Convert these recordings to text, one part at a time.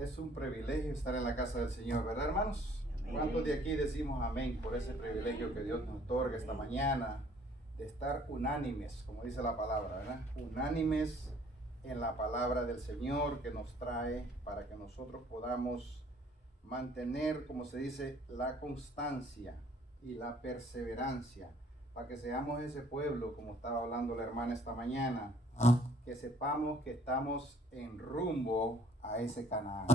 Es un privilegio estar en la casa del Señor, ¿verdad, hermanos? ¿Cuántos de aquí decimos amén por ese privilegio que Dios nos otorga esta mañana de estar unánimes, como dice la palabra, ¿verdad? Unánimes en la palabra del Señor que nos trae para que nosotros podamos mantener, como se dice, la constancia y la perseverancia, para que seamos ese pueblo, como estaba hablando la hermana esta mañana, que sepamos que estamos en rumbo a ese Canaán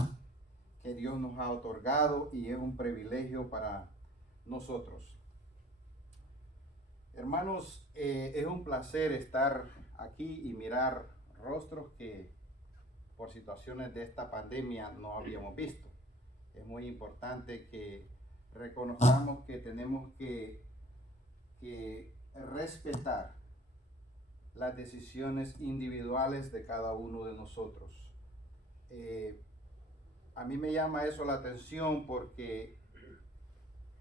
que Dios nos ha otorgado y es un privilegio para nosotros. Hermanos, es un placer estar aquí y mirar rostros que por situaciones de esta pandemia no habíamos visto. Es muy importante que reconozcamos que tenemos que respetar las decisiones individuales de cada uno de nosotros. A mí me llama eso la atención porque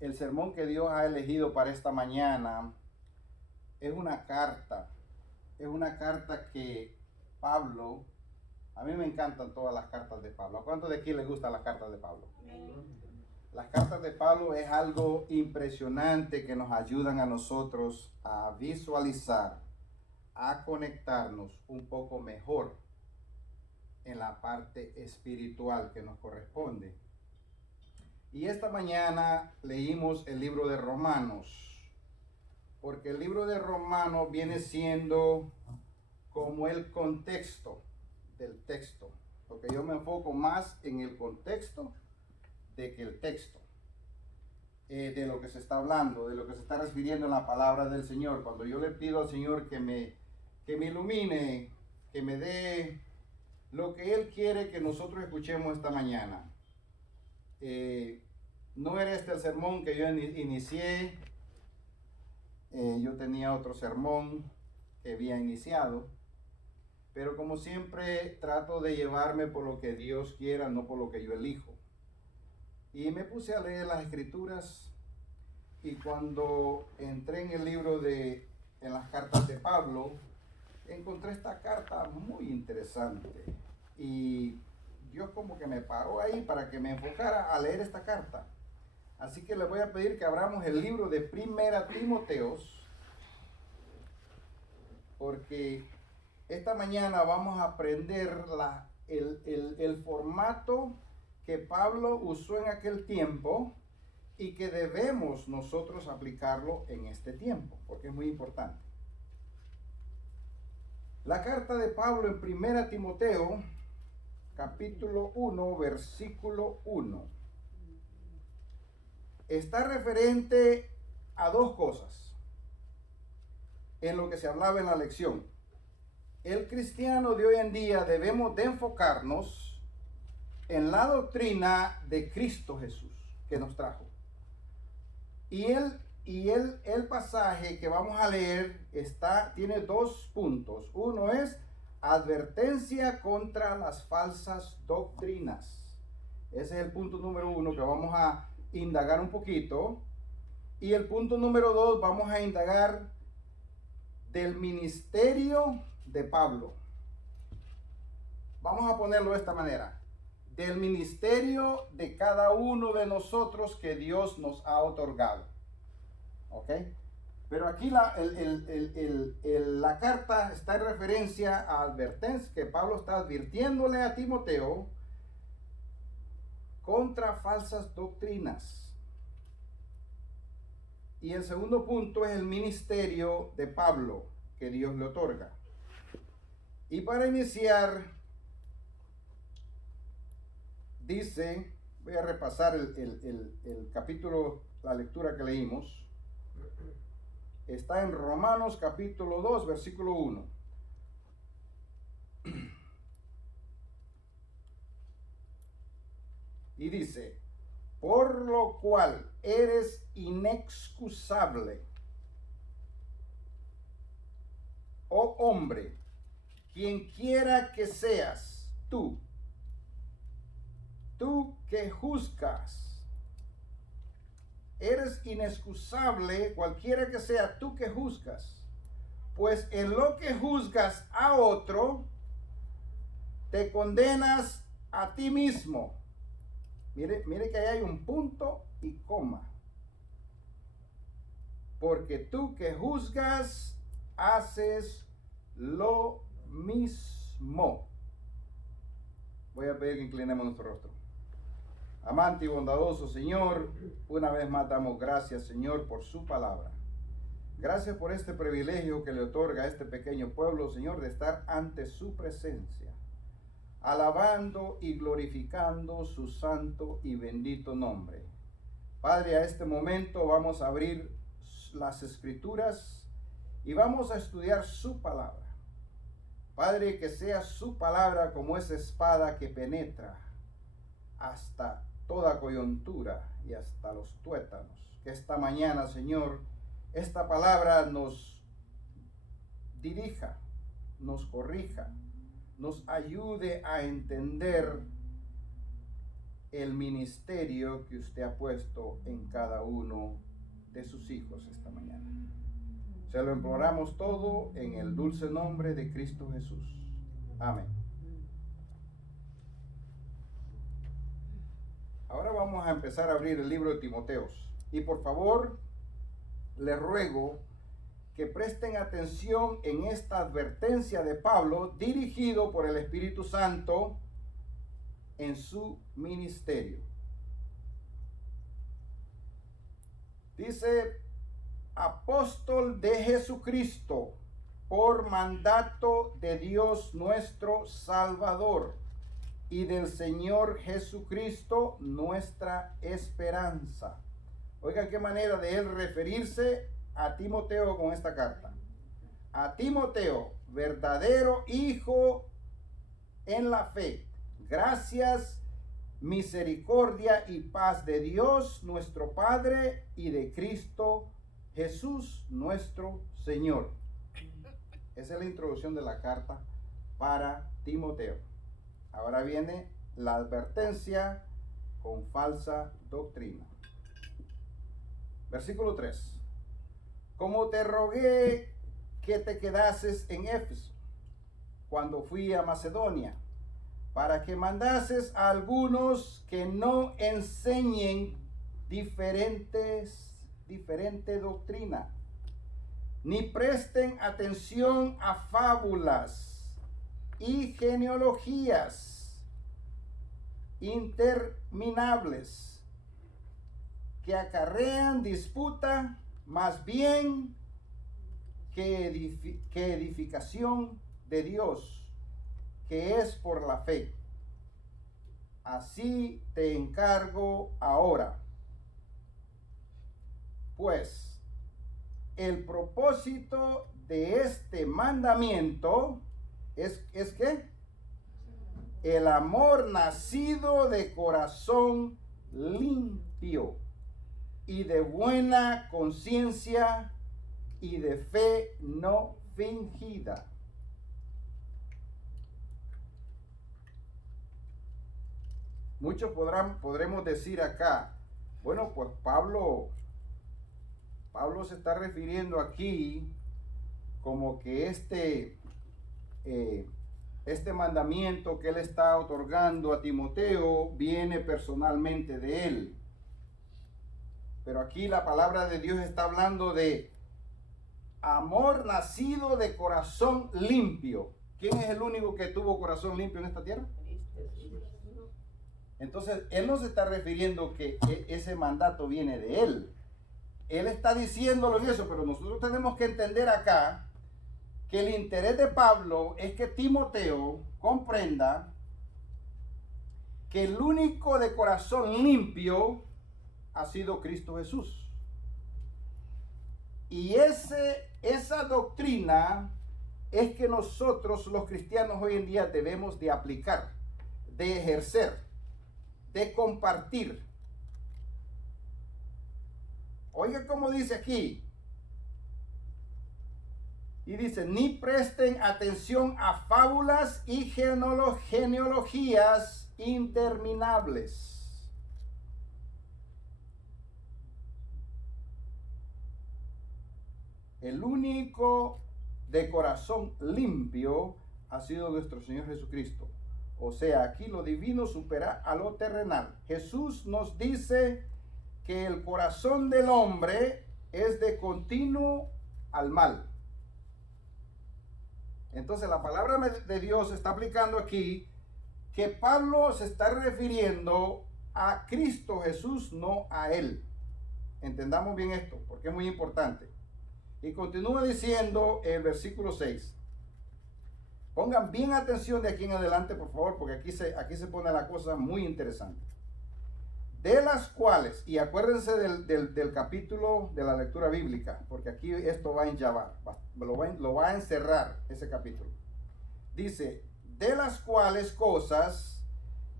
el sermón que Dios ha elegido para esta mañana es una carta que Pablo, a mí me encantan todas las cartas de Pablo. ¿A cuántos de aquí les gustan las cartas de Pablo? Las cartas de Pablo es algo impresionante que nos ayudan a nosotros a visualizar, a conectarnos un poco mejor en la parte espiritual que nos corresponde. Y esta mañana leímos el libro de Romanos, porque el libro de Romanos viene siendo como el contexto del texto, porque yo me enfoco más en el contexto de que el texto, de lo que se está hablando, de lo que se está refiriendo en la palabra del Señor. Cuando yo le pido al Señor que me ilumine, que me dé lo que Él quiere que nosotros escuchemos esta mañana. No era este el sermón que yo inicié. Yo tenía otro sermón que había iniciado. Pero como siempre trato de llevarme por lo que Dios quiera, no por lo que yo elijo. Y me puse a leer las Escrituras. Y cuando entré en el libro en las cartas de Pablo, encontré esta carta muy interesante y Dios como que me paró ahí para que me enfocara a leer esta carta. Así que les voy a pedir que abramos el libro de Primera Timoteos, porque esta mañana vamos a aprender el formato que Pablo usó en aquel tiempo y que debemos nosotros aplicarlo en este tiempo, porque es muy importante. La carta de Pablo en Primera Timoteo, capítulo 1, versículo 1, está referente a dos cosas en lo que se hablaba en la lección. El cristiano de hoy en día debemos de enfocarnos en la doctrina de Cristo Jesús que nos trajo. Y el pasaje que vamos a leer tiene dos puntos. Uno es advertencia contra las falsas doctrinas. Ese es el punto número uno que vamos a indagar un poquito. Y el punto número dos, vamos a indagar del ministerio de Pablo. Vamos a ponerlo de esta manera. Del ministerio de cada uno de nosotros que Dios nos ha otorgado. ¿Ok? Pero aquí la carta está en referencia a advertencia, que Pablo está advirtiéndole a Timoteo contra falsas doctrinas. Y el segundo punto es el ministerio de Pablo que Dios le otorga. Y para iniciar, dice, voy a repasar el capítulo, la lectura que leímos. Está en Romanos capítulo 2, versículo 1. Y dice, por lo cual eres inexcusable, oh hombre, quien quiera que seas tú que juzgas. Eres inexcusable, cualquiera que sea tú que juzgas, pues en lo que juzgas a otro, te condenas a ti mismo. Mire que ahí hay un punto y coma. Porque tú que juzgas, haces lo mismo. Voy a pedir que inclinemos nuestro rostro. Amante y bondadoso Señor, una vez más damos gracias, Señor, por su palabra. Gracias por este privilegio que le otorga a este pequeño pueblo, Señor, de estar ante su presencia, alabando y glorificando su santo y bendito nombre. Padre, a este momento vamos a abrir las Escrituras y vamos a estudiar su palabra. Padre, que sea su palabra como esa espada que penetra hasta toda coyuntura y hasta los tuétanos. Que esta mañana, Señor, esta palabra nos dirija, nos corrija, nos ayude a entender el ministerio que usted ha puesto en cada uno de sus hijos esta mañana. Se lo imploramos todo en el dulce nombre de Cristo Jesús. Amén. Ahora vamos a empezar a abrir el libro de Timoteos. Y por favor, les ruego que presten atención en esta advertencia de Pablo dirigido por el Espíritu Santo en su ministerio. Dice: apóstol de Jesucristo, por mandato de Dios nuestro Salvador y del Señor Jesucristo, nuestra esperanza. Oiga qué manera de él referirse a Timoteo con esta carta. A Timoteo, verdadero hijo en la fe, gracias, misericordia y paz de Dios nuestro Padre y de Cristo Jesús nuestro Señor. Esa es la introducción de la carta para Timoteo. Ahora viene la advertencia con falsa doctrina. Versículo 3. Como te rogué que te quedases en Éfeso cuando fui a Macedonia, para que mandases a algunos que no enseñen diferente doctrina, ni presten atención a fábulas y genealogías interminables que acarrean disputa más bien que edificación de Dios, que es por la fe. Así te encargo ahora. Pues el propósito de este mandamiento es que el amor nacido de corazón limpio y de buena conciencia y de fe no fingida. Muchos podremos decir acá, bueno, pues Pablo se está refiriendo aquí como que este mandamiento que él está otorgando a Timoteo viene personalmente de él. Pero aquí la palabra de Dios está hablando de amor nacido de corazón limpio. ¿Quién es el único que tuvo corazón limpio en esta tierra? Entonces, él no se está refiriendo que ese mandato viene de él. Él está diciéndolo y eso, pero nosotros tenemos que entender acá que el interés de Pablo es que Timoteo comprenda que el único de corazón limpio ha sido Cristo Jesús. Y esa doctrina es que nosotros los cristianos hoy en día debemos de aplicar, de ejercer, de compartir. Oiga cómo dice aquí. Y dice, ni presten atención a fábulas y genealogías interminables. El único de corazón limpio ha sido nuestro Señor Jesucristo. O sea, aquí lo divino supera a lo terrenal. Jesús nos dice que el corazón del hombre es de continuo al mal. Entonces la palabra de Dios está aplicando aquí que Pablo se está refiriendo a Cristo Jesús, no a él. Entendamos bien esto, porque es muy importante. Y continúa diciendo el versículo 6. Pongan bien atención de aquí en adelante, por favor, porque aquí se pone la cosa muy interesante. De las cuales, y acuérdense del capítulo de la lectura bíblica, porque aquí esto va a enllavar, lo va a encerrar ese capítulo. Dice, de las cuales cosas,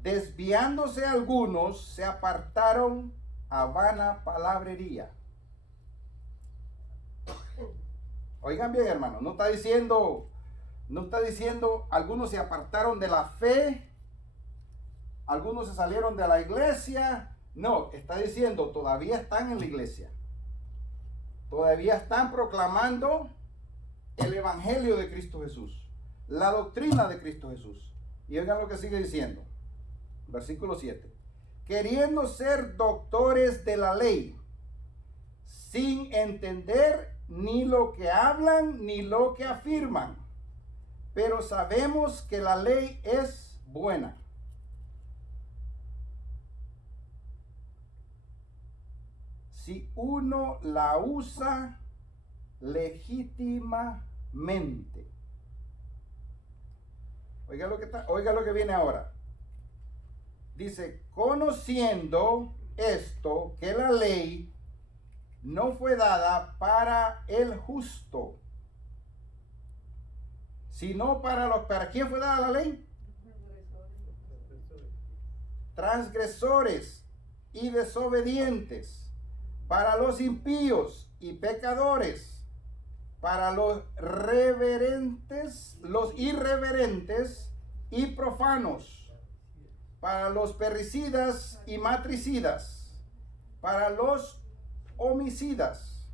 desviándose algunos, se apartaron a vana palabrería. Oigan bien, hermano, no está diciendo algunos se apartaron de la fe, algunos se salieron de la iglesia. No, está diciendo todavía están en la iglesia. Todavía están proclamando el evangelio de Cristo Jesús, la doctrina de Cristo Jesús. Y oigan lo que sigue diciendo. Versículo 7. Queriendo ser doctores de la ley, sin entender ni lo que hablan ni lo que afirman. Pero sabemos que la ley es buena. Si uno la usa legítimamente. Oiga lo que viene ahora. Dice, conociendo esto, que la ley no fue dada para el justo, sino ¿para quién fue dada la ley? Transgresores y desobedientes, para los impíos y pecadores, para los irreverentes y profanos, para los perricidas y matricidas, para los homicidas,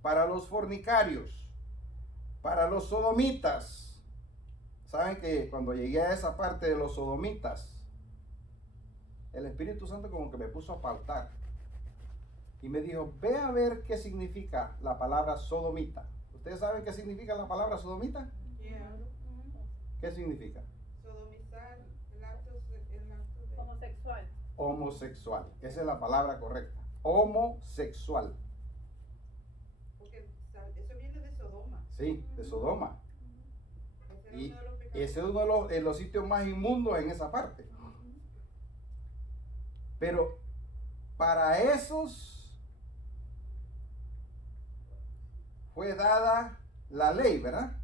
para los fornicarios, para los sodomitas. Saben que cuando llegué a esa parte de los sodomitas, el Espíritu Santo como que me puso a pautar y me dijo, ve a ver qué significa la palabra sodomita. ¿Ustedes saben qué significa la palabra sodomita? Yeah. ¿Qué significa? Sodomizar, el acto de homosexual. Homosexual. Esa es la palabra correcta. Homosexual. Porque eso viene de Sodoma. Sí, de Sodoma. Ese era Y uno de los pecados. ese es uno de los sitios más inmundos en esa parte. Pero para esos fue dada la ley, ¿verdad?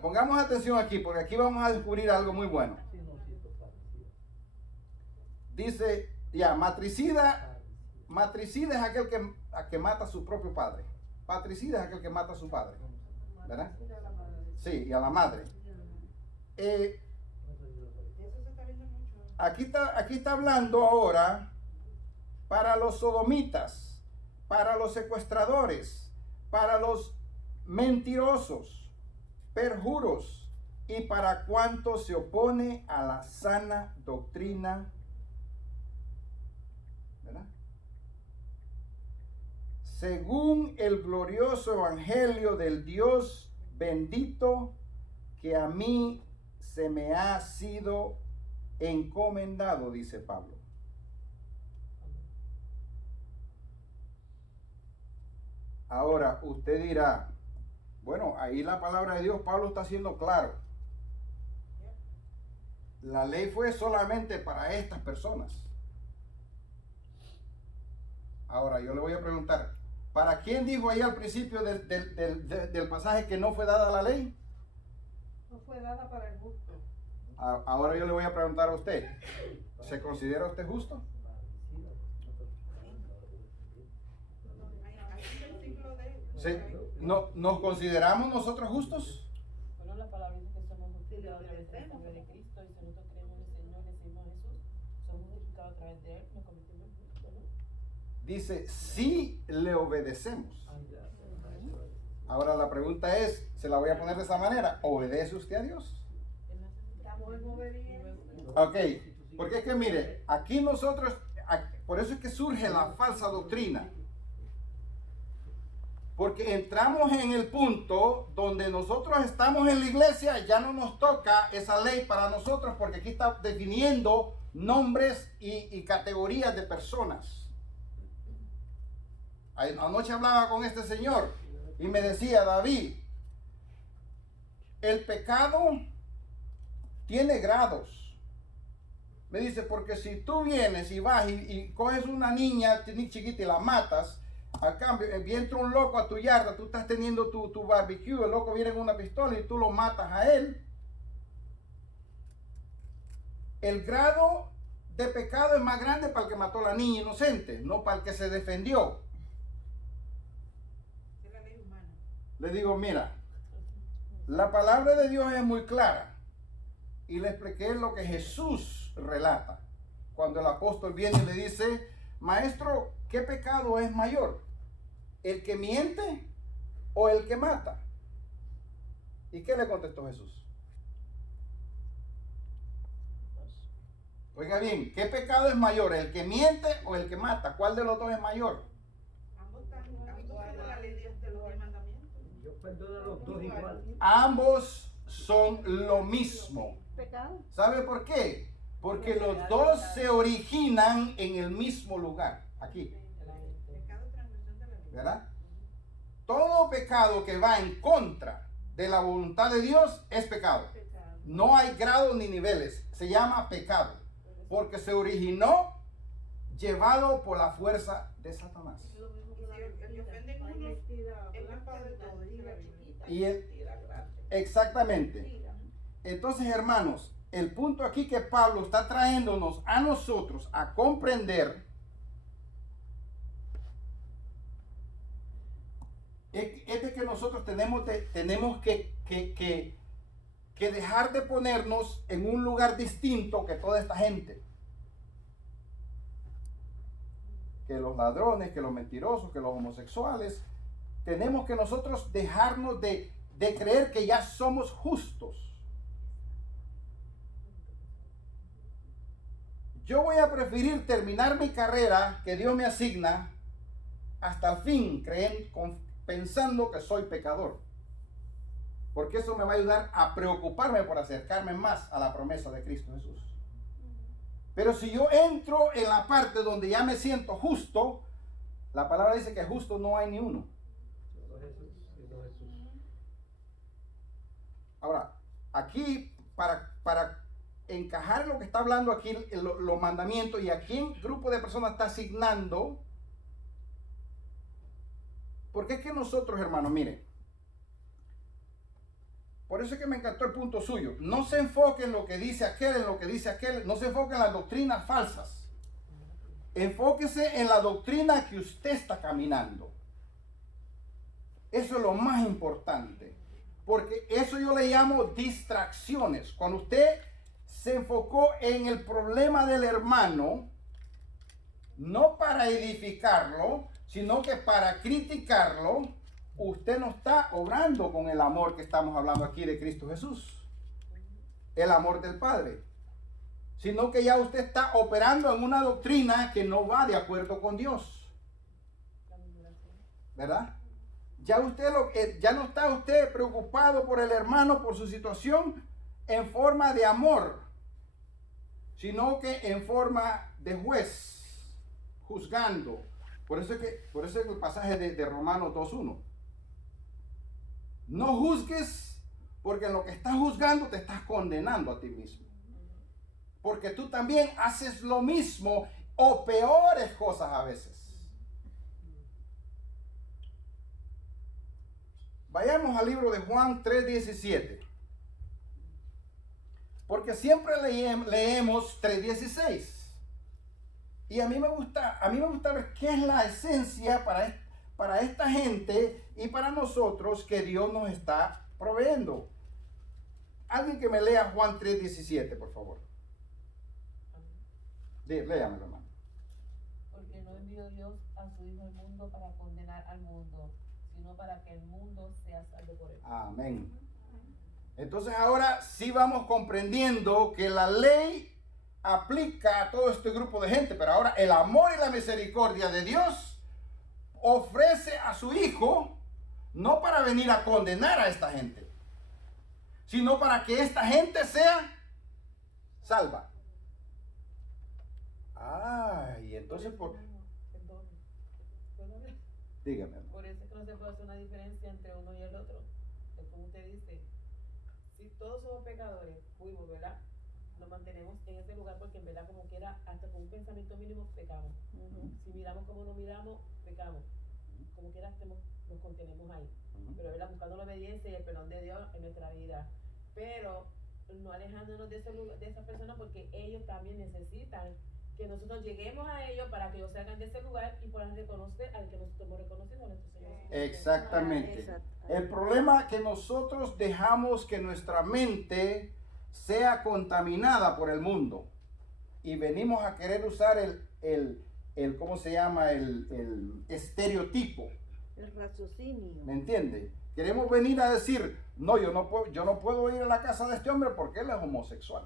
Pongamos atención aquí, porque aquí vamos a descubrir algo muy bueno. Dice, ya, matricida es aquel que mata a su propio padre. Patricida es aquel que mata a su padre, ¿verdad? Sí, y a la madre. Eso se está viendo mucho. Aquí está hablando ahora para los sodomitas, para los secuestradores, para los mentirosos, perjuros y para cuanto se opone a la sana doctrina, ¿verdad? Según el glorioso evangelio del Dios bendito que a mí se me ha sido encomendado, dice Pablo. Ahora usted dirá, bueno, ahí la palabra de Dios, Pablo está siendo claro. La ley fue solamente para estas personas. Ahora yo le voy a preguntar, ¿para quién dijo ahí al principio del pasaje que no fue dada la ley? No fue dada para el justo. Ahora yo le voy a preguntar a usted, ¿se considera usted justo? ¿Sí? ¿Nos consideramos nosotros justos? Bueno, la palabra dice que somos justificados a través de la obedecemos. sangre de Cristo y si nosotros creemos en el Señor, en el Señor Jesús, somos justificados a través de Él, nos convertimos en justos, ¿no? Dice, sí le obedecemos. Ahora la pregunta es, se la voy a poner de esa manera, ¿obedece usted a Dios? Estamos en obediencia. Ok, porque es que mire, aquí nosotros, por eso es que surge la falsa doctrina. Porque entramos en el punto donde nosotros estamos en la iglesia, ya no nos toca esa ley para nosotros, porque aquí está definiendo nombres y categorías de personas. Anoche hablaba con este señor y me decía, David, el pecado tiene grados. Me dice, porque si tú vienes y vas y coges una niña chiquita y la matas, al cambio, viene un loco a tu yarda, tú estás teniendo tu barbecue, el loco viene con una pistola y tú lo matas a él. El grado de pecado es más grande para el que mató a la niña inocente, no para el que se defendió. Es la ley humana. Le digo, mira, la palabra de Dios es muy clara. Y le expliqué lo que Jesús relata. Cuando el apóstol viene y le dice, maestro, ¿qué pecado es mayor? ¿El que miente o el que mata? ¿Y qué le contestó Jesús? Oiga bien, ¿qué pecado es mayor? ¿El que miente o el que mata? ¿Cuál de los dos es mayor? Ambos son de la ley de Dios, de los 10 mandamientos. Yo perdono a los dos igual. Ambos son lo mismo. Pecado. ¿Sabe por qué? Porque los dos se originan en el mismo lugar, aquí, Pecado, transgresión de la ley. ¿verdad? Todo pecado que va en contra de la voluntad de Dios es pecado. No hay grados ni niveles, se llama pecado, porque se originó llevado por la fuerza de Satanás. Y si el que ofende en uno, es la padre de todo, dice la Biblia. Y exactamente. Entonces, hermanos, el punto aquí que Pablo está trayéndonos a nosotros a comprender es de que nosotros tenemos que dejar de ponernos en un lugar distinto que toda esta gente. Que los ladrones, que los mentirosos, que los homosexuales. Tenemos que nosotros dejarnos de creer que ya somos justos. Yo voy a preferir terminar mi carrera que Dios me asigna hasta el fin, pensando que soy pecador. Porque eso me va a ayudar a preocuparme por acercarme más a la promesa de Cristo Jesús. Pero si yo entro en la parte donde ya me siento justo, la palabra dice que justo no hay ni uno. Ahora, aquí para encajar en lo que está hablando aquí, los mandamientos, y a quién grupo de personas está asignando, porque es que nosotros, hermanos, miren, por eso es que me encantó el punto suyo, no se enfoque en lo que dice aquel, no se enfoque en las doctrinas falsas, enfóquese en la doctrina que usted está caminando. Eso es lo más importante, porque eso yo le llamo distracciones. Cuando usted se enfocó en el problema del hermano, no para edificarlo, sino que para criticarlo, usted no está obrando con el amor que estamos hablando aquí de Cristo Jesús, el amor del Padre, sino que ya usted está operando en una doctrina que no va de acuerdo con Dios, ¿verdad? Ya no está usted preocupado por el hermano, por su situación en forma de amor, sino que en forma de juez, juzgando. Por eso es el pasaje de Romanos 2:1. No juzgues, porque en lo que estás juzgando te estás condenando a ti mismo. Porque tú también haces lo mismo o peores cosas a veces. Vayamos al libro de Juan 3:17. Porque siempre leemos 3:16. Y a mí me gusta ver qué es la esencia para esta gente y para nosotros que Dios nos está proveyendo. Alguien que me lea Juan 3:17, por favor. Léamelo, hermano. Porque no envió Dios a su Hijo al mundo para condenar al mundo, sino para que el mundo sea salvo por él. Amén. Entonces ahora sí vamos comprendiendo que la ley aplica a todo este grupo de gente, pero ahora el amor y la misericordia de Dios ofrece a su Hijo no para venir a condenar a esta gente, sino para que esta gente sea salva. Y entonces Perdón. ¿Puedo hablar? dígame. Por eso es que no se puede hacer una diferencia entre uno y el otro. Es como usted dice, si todos somos pecadores, fuimos, ¿verdad? Nos mantenemos en ese lugar porque en verdad como quiera, hasta con un pensamiento mínimo, pecamos. Si miramos como no miramos, pecamos. Como quiera, nos contenemos ahí. Pero ¿verdad? Buscando la obediencia y el perdón de Dios en nuestra vida. Pero no alejándonos de ese lugar, de esa persona, porque ellos también necesitan que nosotros lleguemos a ellos para que ellos salgan de ese lugar y puedan reconocer al que nosotros hemos reconocido a nuestro Señor. Exactamente. El problema es que nosotros dejamos que nuestra mente sea contaminada por el mundo y venimos a querer usar el ¿cómo se llama? El estereotipo. El raciocinio. ¿Me entiende? Queremos venir a decir, no, yo no puedo ir a la casa de este hombre porque él es homosexual.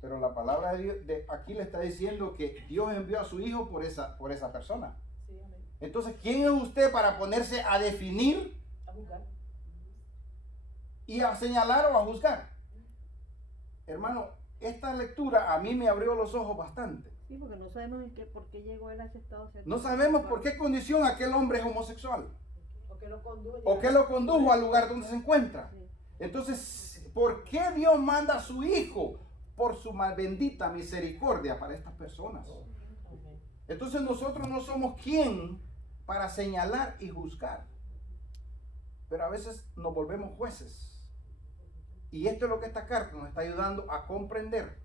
Pero la palabra de Dios aquí le está diciendo que Dios envió a su Hijo por esa persona. Sí, amén. Entonces, ¿quién es usted para ponerse a definir A juzgar. y a señalar o a juzgar? Hermano, esta lectura a mí me abrió los ojos bastante. Sí, porque no sabemos por qué llegó él a ese estado. No sabemos por qué condición aquel hombre es homosexual. O que lo condujo. O qué lo condujo al lugar donde se encuentra. Sí. Entonces, ¿por qué Dios manda a su Hijo? Por su bendita misericordia para estas personas. Amén. Entonces nosotros no somos quien para señalar y juzgar. Pero a veces nos volvemos jueces. Y esto es lo que esta carta nos está ayudando a comprender.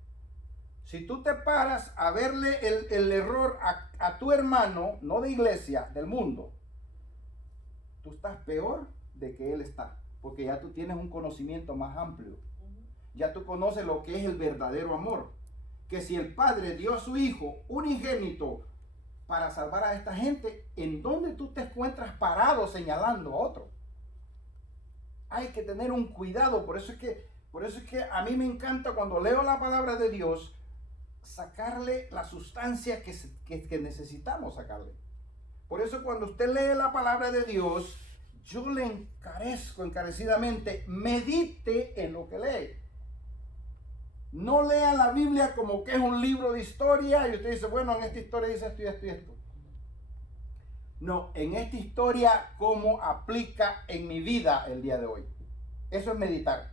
Si tú te paras a verle el error a tu hermano, no de iglesia, del mundo, tú estás peor de que él está. Porque ya tú tienes un conocimiento más amplio. Ya tú conoces lo que es el verdadero amor. Que si el Padre dio a su Hijo unigénito para salvar a esta gente, ¿en dónde tú te encuentras parado señalando a otro? Hay que tener un cuidado. Por eso es que a mí me encanta cuando leo la palabra de Dios, sacarle la sustancia que necesitamos sacarle. Por eso cuando usted lee la palabra de Dios, yo le encarezco encarecidamente, medite en lo que lee. No lea la Biblia como que es un libro de historia y usted dice, bueno, en esta historia dice esto y esto y esto. No, en esta historia, cómo aplica en mi vida el día de hoy. Eso es meditar.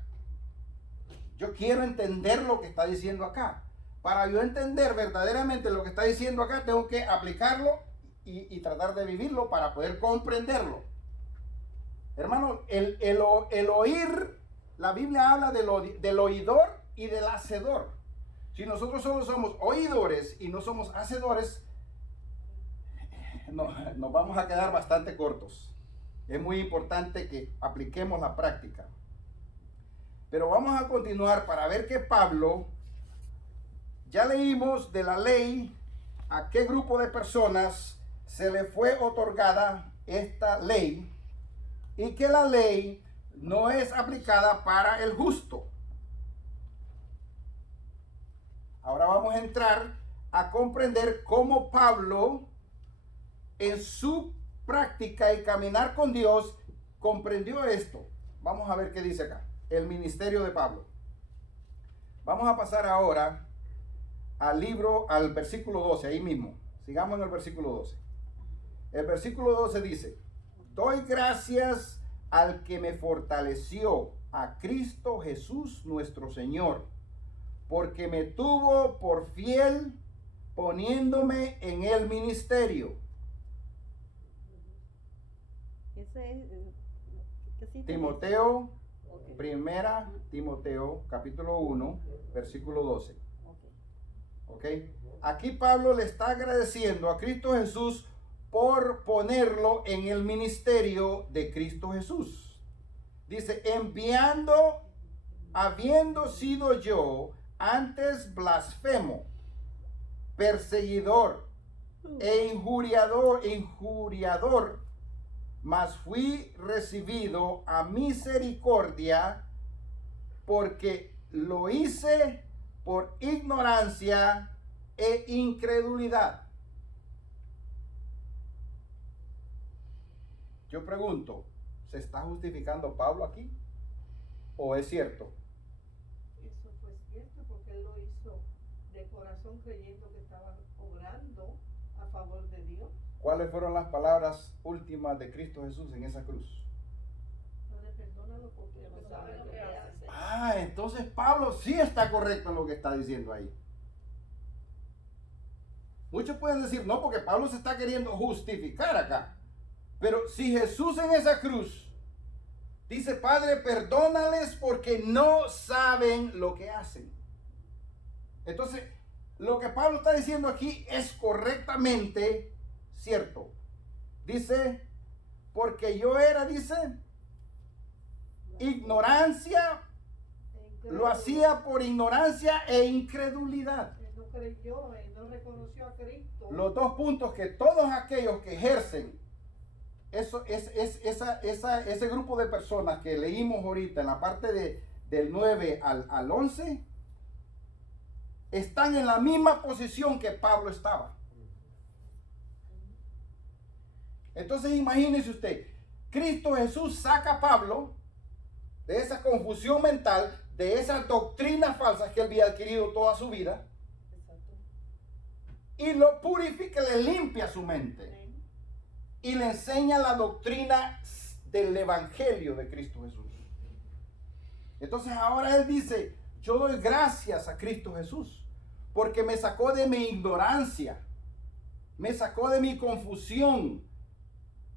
Yo quiero entender lo que está diciendo acá. Para yo entender verdaderamente lo que está diciendo acá, tengo que aplicarlo y tratar de vivirlo para poder comprenderlo. Hermano, el oír, la Biblia habla del oidor y del hacedor. Si nosotros solo somos oidores y no somos hacedores, nos vamos a quedar bastante cortos. Es muy importante que apliquemos la práctica. Pero vamos a continuar para ver que Pablo, ya leímos de la ley a qué grupo de personas se le fue otorgada esta ley y que la ley no es aplicada para el justo. Ahora vamos a entrar a comprender cómo Pablo, en su práctica y caminar con Dios, comprendió esto. Vamos a ver qué dice acá, el ministerio de Pablo. Vamos a pasar ahora al versículo 12, ahí mismo. Sigamos en el versículo 12. El versículo 12 dice, doy gracias al que me fortaleció, a Cristo Jesús nuestro Señor, porque me tuvo por fiel poniéndome en el ministerio. Ese es, ¿qué cita? Timoteo, Ok. primera Timoteo, capítulo 1, versículo 12. Ok. ¿Ok? Aquí Pablo le está agradeciendo a Cristo Jesús por ponerlo en el ministerio de Cristo Jesús. Dice, habiendo sido yo antes blasfemo, perseguidor e injuriador, mas fui recibido a misericordia porque lo hice por ignorancia e incredulidad. Yo pregunto, ¿se está justificando Pablo aquí? ¿O es cierto? Eso fue cierto porque él lo hizo de corazón creyendo que estaba obrando a favor de Dios. ¿Cuáles fueron las palabras últimas de Cristo Jesús en esa cruz? Padre, perdónalo porque no sabe lo que hace. Ah, entonces Pablo sí está correcto en lo que está diciendo ahí. Muchos pueden decir, no, porque Pablo se está queriendo justificar acá. Pero si Jesús en esa cruz dice, Padre, perdónales porque no saben lo que hacen. Entonces, lo que Pablo está diciendo aquí es correctamente cierto. Dice, porque yo era, dice, ignorancia, lo hacía por ignorancia e incredulidad. Él no creyó, él no reconoció a Cristo. Los dos puntos que todos aquellos que ejercen eso ese grupo de personas que leímos ahorita en la parte del 9 al 11 están en la misma posición que Pablo estaba. Entonces imagínese usted, Cristo Jesús saca a Pablo de esa confusión mental, de esas doctrinas falsas que él había adquirido toda su vida. Exacto. Y lo purifica, le limpia su mente y le enseña la doctrina del evangelio de Cristo Jesús. Entonces ahora él dice, yo doy gracias a Cristo Jesús porque me sacó de mi ignorancia, me sacó de mi confusión,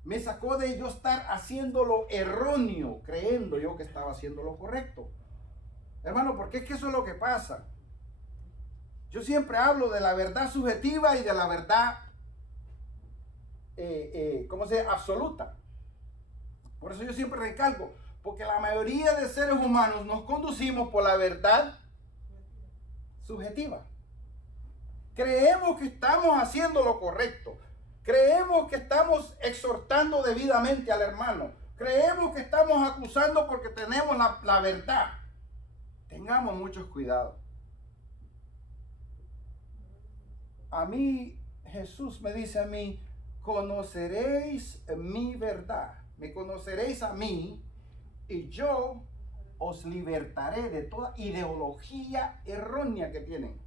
me sacó de yo estar haciendo lo erróneo, creyendo yo que estaba haciendo lo correcto. Hermano, porque es que eso es lo que pasa. Yo siempre hablo de la verdad subjetiva y de la verdad absoluta. Por eso yo siempre recalco, porque la mayoría de seres humanos nos conducimos por la verdad subjetiva. Creemos que estamos haciendo lo correcto. Creemos que estamos exhortando debidamente al hermano. Creemos que estamos acusando porque tenemos la verdad. Tengamos muchos cuidados. A mí, Jesús me dice a mí, conoceréis mi verdad. Me conoceréis a mí y yo os libertaré de toda ideología errónea que tienen.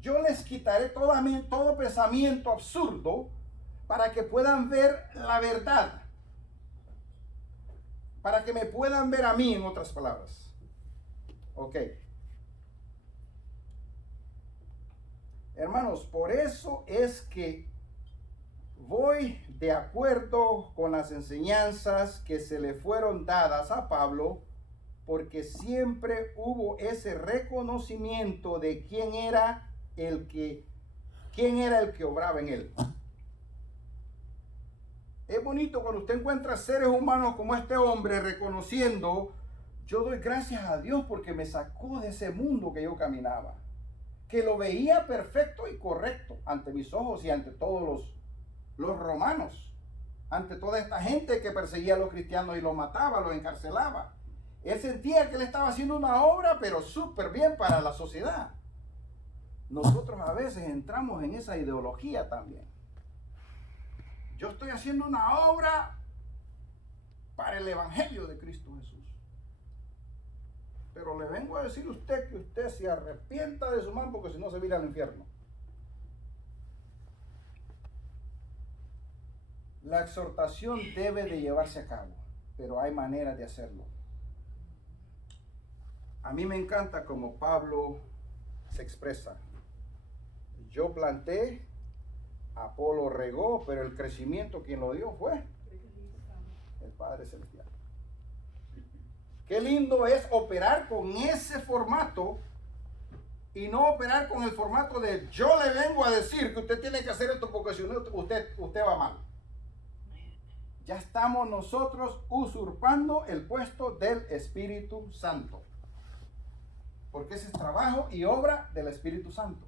Yo les quitaré todo pensamiento absurdo para que puedan ver la verdad. Para que me puedan ver a mí, en otras palabras. Ok. Hermanos, por eso es que voy de acuerdo con las enseñanzas que se le fueron dadas a Pablo, porque siempre hubo ese reconocimiento de quién era el que obraba en él. Es bonito cuando usted encuentra seres humanos como este hombre reconociendo, yo doy gracias a Dios porque me sacó de ese mundo que yo caminaba, que lo veía perfecto y correcto ante mis ojos y ante todos los romanos, ante toda esta gente que perseguía a los cristianos y los mataba, los encarcelaba. Él sentía que él estaba haciendo una obra, pero súper bien para la sociedad. Nosotros a veces entramos en esa ideología también. Yo estoy haciendo una obra para el evangelio de Cristo Jesús. Pero le vengo a decir a usted que usted se arrepienta de su mal, porque si no se va a ir al infierno. La exhortación debe de llevarse a cabo, pero hay maneras de hacerlo. A mí me encanta como Pablo se expresa. Yo planté, Apolo regó, pero el crecimiento quien lo dio fue el Padre Celestial. Qué lindo es operar con ese formato y no operar con el formato de yo le vengo a decir que usted tiene que hacer esto porque si no usted va mal. Ya estamos nosotros usurpando el puesto del Espíritu Santo. Porque ese es trabajo y obra del Espíritu Santo.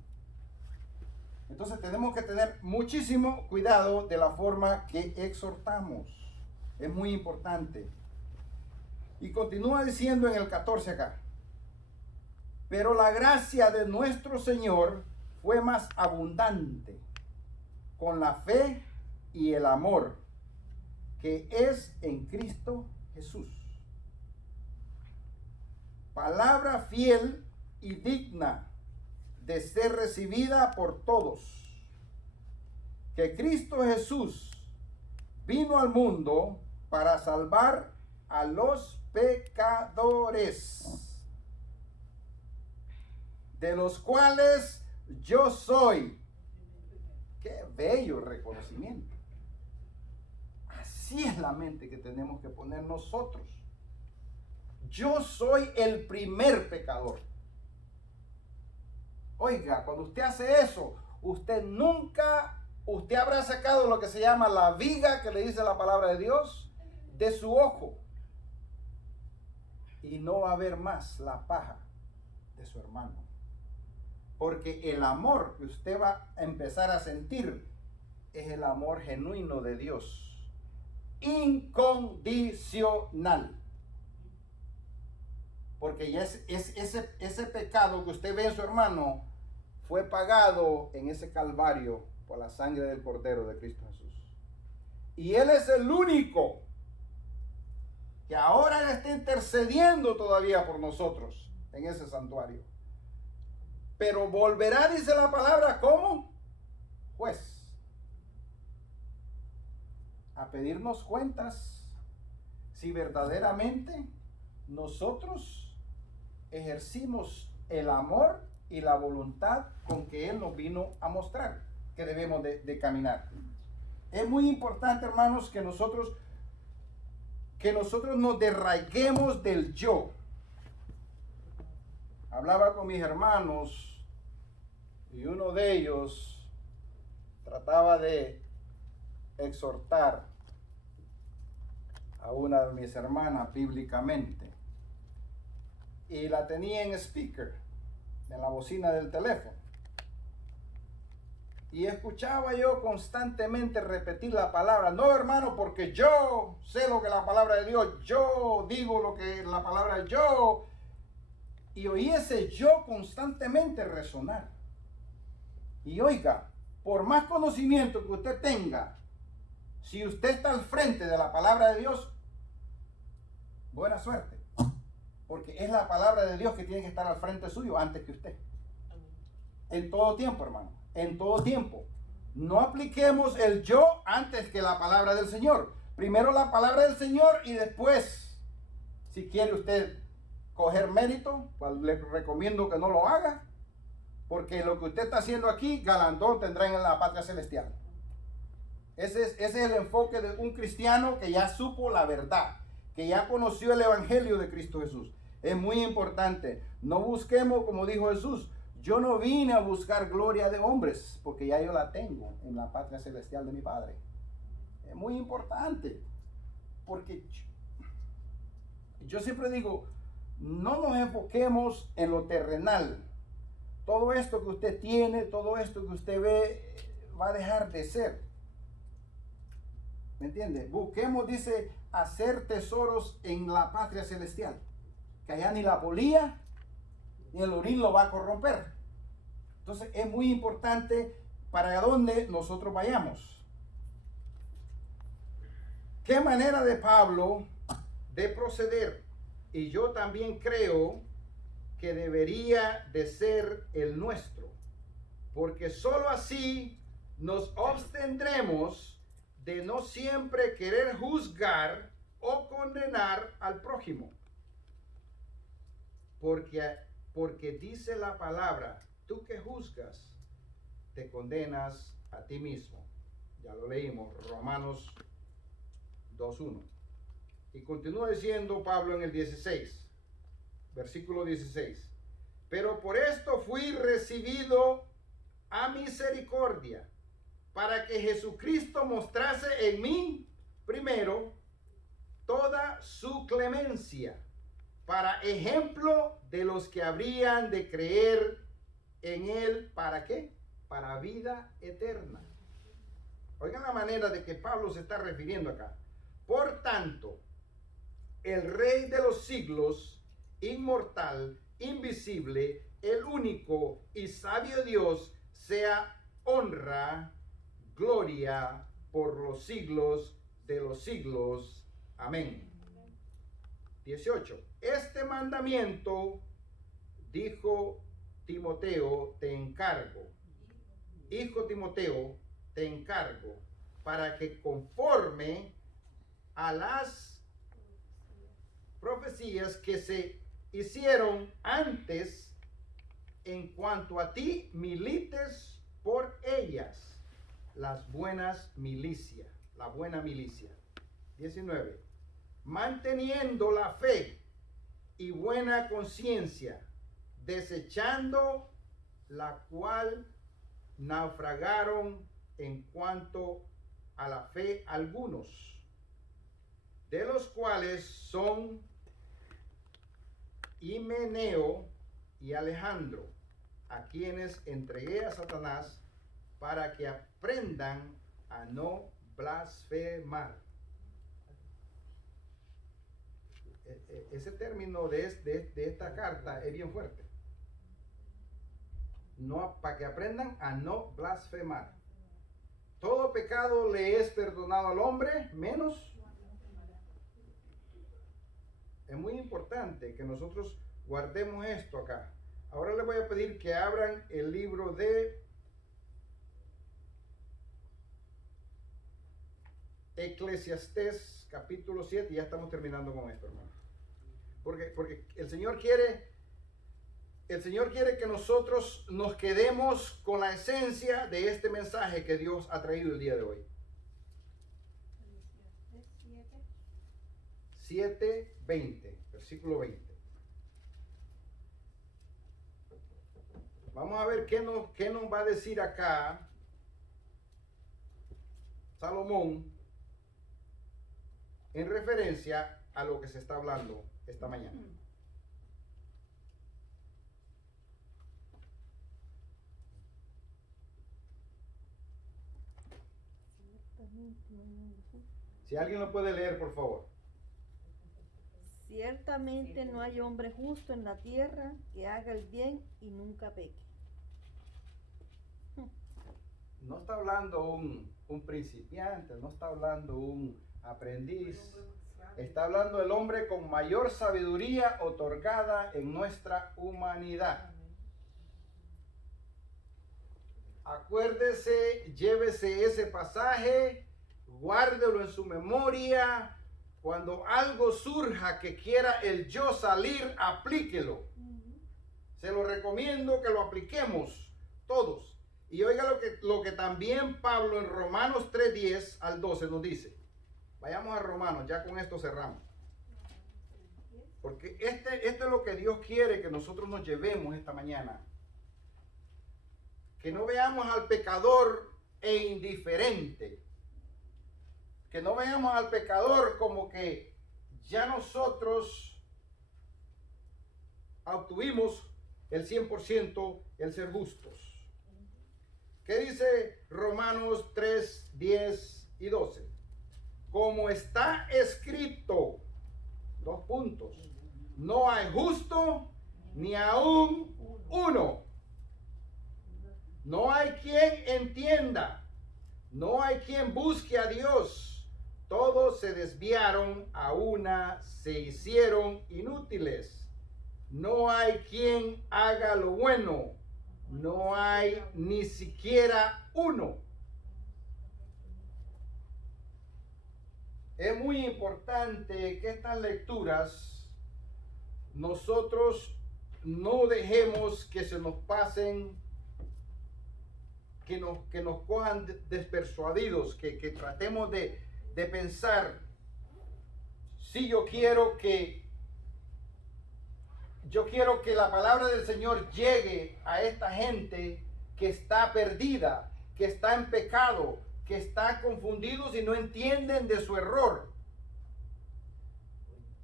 Entonces tenemos que tener muchísimo cuidado de la forma que exhortamos. Es muy importante. Y continúa diciendo en el 14 acá. Pero la gracia de nuestro Señor fue más abundante con la fe y el amor que es en Cristo Jesús. Palabra fiel y digna de ser recibida por todos. Que Cristo Jesús vino al mundo para salvar a los pecadores, de los cuales yo soy. Qué bello reconocimiento. Así es la mente que tenemos que poner nosotros. Yo soy el primer pecador. Oiga, cuando usted hace eso, usted habrá sacado lo que se llama la viga que le dice la palabra de Dios de su ojo. Y no va a haber más la paja de su hermano. Porque el amor que usted va a empezar a sentir es el amor genuino de Dios. Incondicional. Porque ya ese pecado que usted ve en su hermano fue pagado en ese calvario por la sangre del Cordero de Cristo Jesús. Y Él es el único que ahora está intercediendo todavía por nosotros en ese santuario. Pero volverá, dice la palabra, ¿cómo? Juez. A pedirnos cuentas si verdaderamente nosotros ejercimos el amor y la voluntad con que Él nos vino a mostrar que debemos de caminar. Es muy importante, hermanos, que nosotros nos desraiguemos del yo. Hablaba con mis hermanos y uno de ellos trataba de exhortar a una de mis hermanas bíblicamente y la tenía en speaker, en la bocina del teléfono, y escuchaba yo constantemente repetir la palabra: no, hermano, porque yo sé lo que la palabra de Dios, yo digo lo que la palabra yo, y oí ese yo constantemente resonar. Y oiga, por más conocimiento que usted tenga, si usted está al frente de la palabra de Dios, buena suerte. Porque es la palabra de Dios que tiene que estar al frente suyo antes que usted. En todo tiempo, hermano. En todo tiempo. No apliquemos el yo antes que la palabra del Señor. Primero la palabra del Señor y después, si quiere usted coger mérito, pues le recomiendo que no lo haga. Porque lo que usted está haciendo aquí, galardón tendrá en la patria celestial. Ese es el enfoque de un cristiano que ya supo la verdad, que ya conoció el evangelio de Cristo Jesús. Es muy importante. No busquemos, como dijo Jesús, yo no vine a buscar gloria de hombres, porque ya yo la tengo en la patria celestial de mi Padre. Es muy importante, porque yo siempre digo, no nos enfoquemos en lo terrenal. Todo esto que usted tiene, todo esto que usted ve, va a dejar de ser. ¿Me entiende? Busquemos, dice, hacer tesoros en la patria celestial, que allá ni la polilla ni el orín lo va a corromper. Entonces es muy importante para dónde nosotros vayamos. ¿Qué manera de Pablo de proceder? Y yo también creo que debería de ser el nuestro, porque sólo así nos abstendremos de no siempre querer juzgar o condenar al prójimo. Porque dice la palabra, tú que juzgas, te condenas a ti mismo. Ya lo leímos, Romanos 2:1. Y continúa diciendo Pablo en el 16, versículo 16. Pero por esto fui recibido a misericordia, para que Jesucristo mostrase en mí, primero, toda su clemencia, para ejemplo de los que habrían de creer en él. ¿Para qué? para vida eterna. Oigan la manera de que Pablo se está refiriendo acá. Por tanto, el Rey de los siglos, inmortal, invisible, el único y sabio Dios, sea honra, gloria por los siglos de los siglos. Amén. 18. Este mandamiento, dijo Timoteo, te encargo. Hijo Timoteo, te encargo para que conforme a las profecías que se hicieron antes, en cuanto a ti, milites por ellas, las buenas milicias, la buena milicia. 19. Manteniendo la fe y buena conciencia, desechando la cual naufragaron en cuanto a la fe algunos, de los cuales son Himeneo y Alejandro, a quienes entregué a Satanás para que aprendan a no blasfemar. Ese término de esta carta es bien fuerte. No, para que aprendan a no blasfemar. Todo pecado le es perdonado al hombre, menos. Es muy importante que nosotros guardemos esto acá. Ahora les voy a pedir que abran el libro de Eclesiastés, capítulo 7, y ya estamos terminando con esto, hermano. Porque el Señor quiere que nosotros nos quedemos con la esencia de este mensaje que Dios ha traído el día de hoy. 7:20, versículo 20. Vamos a ver qué nos va a decir acá Salomón en referencia a lo que se está hablando esta mañana. Si alguien lo puede leer, por favor. Ciertamente no hay hombre justo en la tierra que haga el bien y nunca peque. No está hablando un principiante, no está hablando un aprendiz. Está hablando el hombre con mayor sabiduría otorgada en nuestra humanidad. Acuérdese, llévese ese pasaje, guárdelo en su memoria. Cuando algo surja que quiera el yo salir, aplíquelo. Se lo recomiendo que lo apliquemos todos. Y oiga lo que también Pablo en Romanos 3:10 al 12 nos dice. Vayamos a Romanos, ya con esto cerramos. Porque este es lo que Dios quiere que nosotros nos llevemos esta mañana. Que no veamos al pecador e indiferente. Que no veamos al pecador como que ya nosotros obtuvimos el 100%, el ser justos. ¿Qué dice Romanos 3, 10 y 12? Como está escrito, 2 puntos, no hay justo ni aún uno. No hay quien entienda, no hay quien busque a Dios. Todos se desviaron, a una se hicieron inútiles. No hay quien haga lo bueno, no hay ni siquiera uno. Es muy importante que estas lecturas nosotros no dejemos que se nos pasen, que nos cojan despersuadidos, que tratemos de pensar, si yo quiero que la palabra del Señor llegue a esta gente que está perdida, que está en pecado, que está confundidos y no entienden de su error.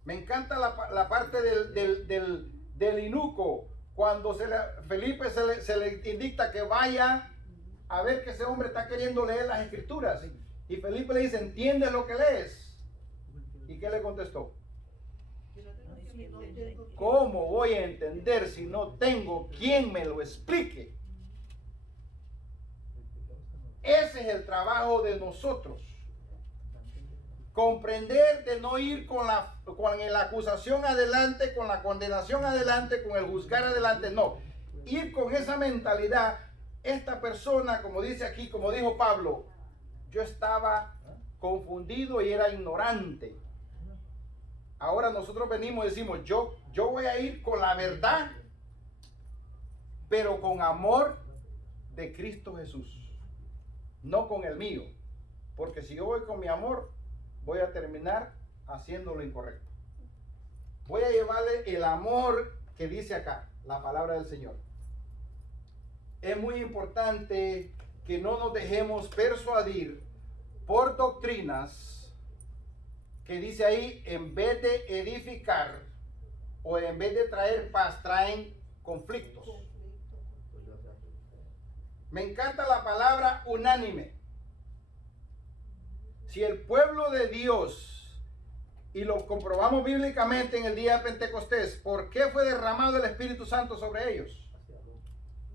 Me encanta la parte del eunuco, cuando Felipe se le indica que vaya a ver que ese hombre está queriendo leer las escrituras. Y Felipe le dice, ¿entiendes lo que lees? ¿Y qué le contestó? ¿Cómo voy a entender si no tengo quien me lo explique? Ese es el trabajo de nosotros. Comprender de no ir con la acusación adelante, con la condenación adelante, con el juzgar adelante. No, ir con esa mentalidad. Esta persona, como dice aquí, como dijo Pablo, yo estaba confundido y era ignorante. Ahora nosotros venimos y decimos, yo voy a ir con la verdad, pero con amor de Cristo Jesús, no con el mío. Porque si yo voy con mi amor, voy a terminar haciendo lo incorrecto. Voy a llevarle el amor que dice acá, la palabra del Señor. Es muy importante que no nos dejemos persuadir por doctrinas que dice ahí, en vez de edificar o en vez de traer paz, traen conflictos. Me encanta la palabra unánime. Si el pueblo de Dios, y lo comprobamos bíblicamente en el día de Pentecostés, ¿por qué fue derramado el Espíritu Santo sobre ellos?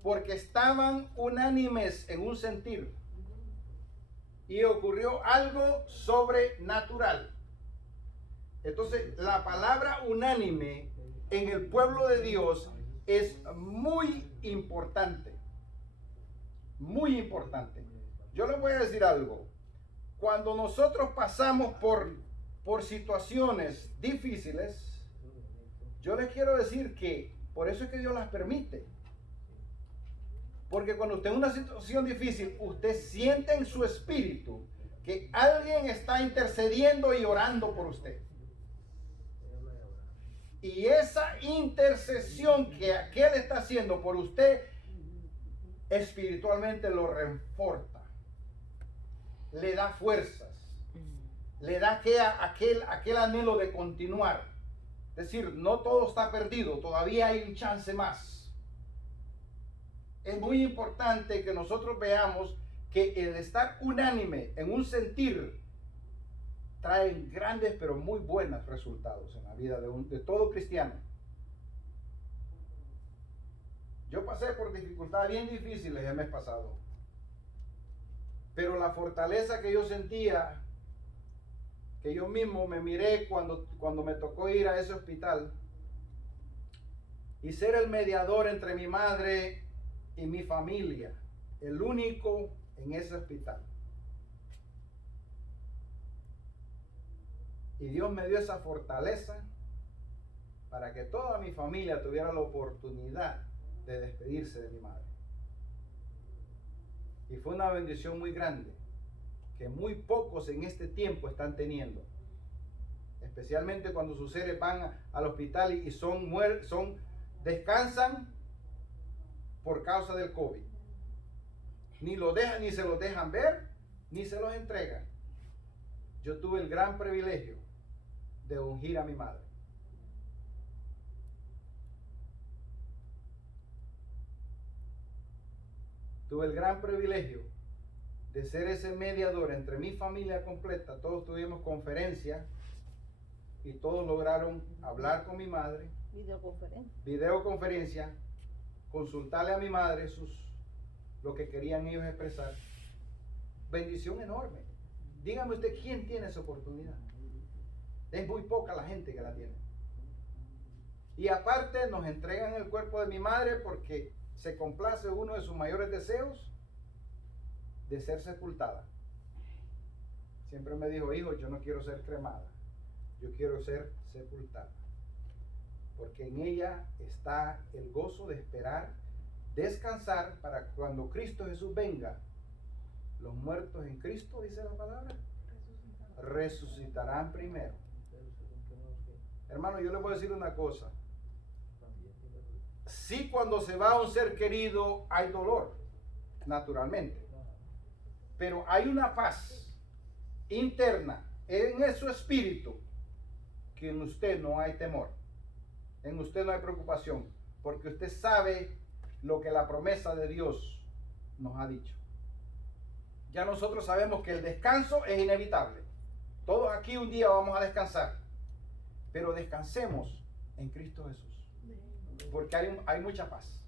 Porque estaban unánimes en un sentir. Y ocurrió algo sobrenatural. Entonces, la palabra unánime en el pueblo de Dios es muy importante. Muy importante. Yo les voy a decir algo. Cuando nosotros pasamos por situaciones difíciles, yo les quiero decir que por eso es que Dios las permite. Porque cuando usted en una situación difícil, usted siente en su espíritu que alguien está intercediendo y orando por usted. Y esa intercesión que aquel está haciendo por usted, espiritualmente lo reforta, le da fuerzas, le da aquel anhelo de continuar. Es decir, no todo está perdido, todavía hay un chance más. Es muy importante que nosotros veamos que el estar unánime en un sentir trae grandes pero muy buenos resultados en la vida de todo cristiano. Yo pasé por dificultades bien difíciles el mes pasado, pero la fortaleza que yo sentía, que yo mismo me miré cuando me tocó ir a ese hospital y ser el mediador entre mi madre y mi familia, el único en ese hospital. Y Dios me dio esa fortaleza para que toda mi familia tuviera la oportunidad de despedirse de mi madre. Y fue una bendición muy grande que muy pocos en este tiempo están teniendo. Especialmente cuando sus seres van al hospital y descansan por causa del COVID. Ni se los dejan ver, ni se los entregan. Yo tuve el gran privilegio de ungir a mi madre. Tuve el gran privilegio de ser ese mediador entre mi familia completa. Todos tuvimos conferencia y todos lograron hablar con mi madre. Videoconferencia. Consultarle a mi madre lo que querían ellos expresar. Bendición enorme. Dígame usted, ¿quién tiene esa oportunidad? Es muy poca la gente que la tiene. Y aparte nos entregan el cuerpo de mi madre porque se complace uno de sus mayores deseos de ser sepultada. Siempre me dijo, hijo, yo no quiero ser cremada, yo quiero ser sepultada. Porque en ella está el gozo de esperar, descansar para cuando Cristo Jesús venga. Los muertos en Cristo, dice la palabra, resucitarán primero. Hermano, yo les voy a decir una cosa. Sí, cuando se va un ser querido hay dolor, naturalmente. Pero hay una paz interna en su espíritu que en usted no hay temor. En usted no hay preocupación, porque usted sabe lo que la promesa de Dios nos ha dicho. Ya nosotros sabemos que el descanso es inevitable. Todos aquí un día vamos a descansar. Pero descansemos en Cristo Jesús. Porque hay mucha paz.